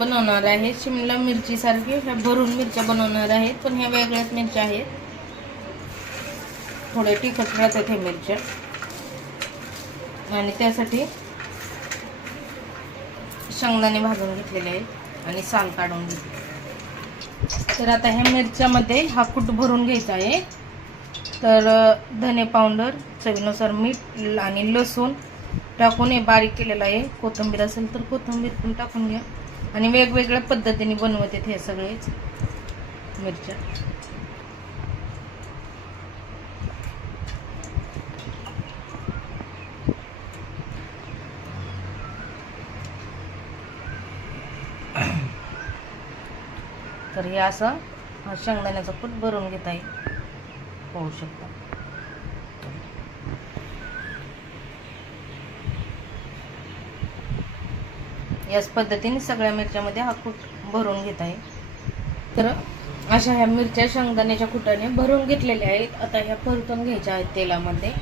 बनवणार आहे. शिमला मिरचीसारखी ह्या भरून मिरच्या बनवणार आहेत पण ह्या वेगळ्याच मिरच्या आहेत. थोड्या तिखट राहतात ह्या मिरच्या. आणि त्यासाठी शेंगदाणे भाजून घेतलेले आहेत आणि साल काढून घेतले. तर आता ह्या मिरच्यामध्ये हा कूट भरून घ्यायचा आहे. तर धने पावडर चवीनुसार मीठ ल- आणि लसूण टाकून हे बारीक केलेलं आहे. कोथिंबीर असेल तर कोथिंबीर पण टाकून घ्या. आणि वेगवेगळ्या पद्धतीने बनवत हे सगळेच मिरच्या. तर हे असं हा शेंगदाण्याचं कूट भरून घेता येईल. होऊ शकता. याच पद्धतीने सगळ्या मिरच्यामध्ये हा कूट भरून घेत आहे. तर अशा ह्या मिरच्या शेंगदाण्याच्या कुटाने भरून घेतलेल्या आहेत. आता ह्या परतून घ्यायच्या आहेत तेलामध्ये.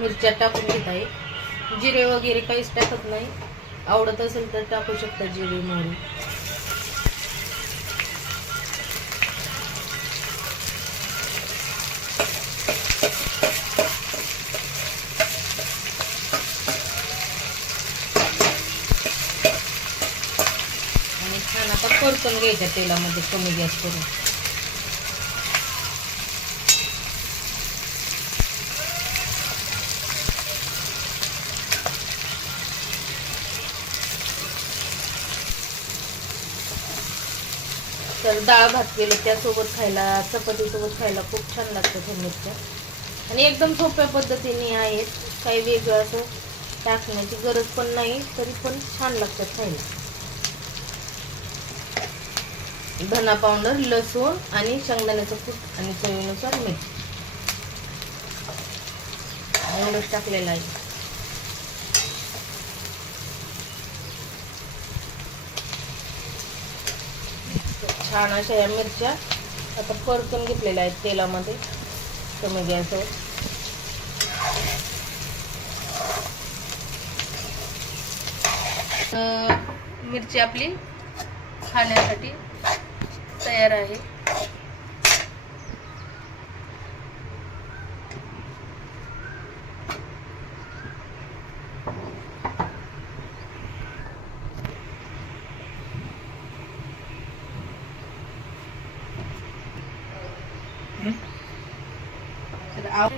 मिरच्या टाकून घेत आहे. जिरे वगैरे काहीच टाकत नाही. आवडत असेल तर टाकू शकता जिरे मोहरी आणि छान आता परतून घ्यायच्या तेलामध्ये कमी गॅस करून. तर डाळ भात केलं त्यासोबत खायला चपातीसोबत खायला खूप छान लागतं त्या मिरच्या आणि एकदम सोप्या पद्धतीने आहेत. काही वेगळं असं टाकण्याची गरज पण नाही तरी पण छान लागतात खायला. धना पावडर लसूण आणि शेंगदाण्याचं कूट आणि चवीनुसार मीठ. एवढंच टाकलेलं आहे. छान अशा या मिरच्या आता परतून घेतलेल्या आहेत तेलामध्ये. कमी गॅसवर मिरची आपली खाण्यासाठी तयार आहे. तर आव-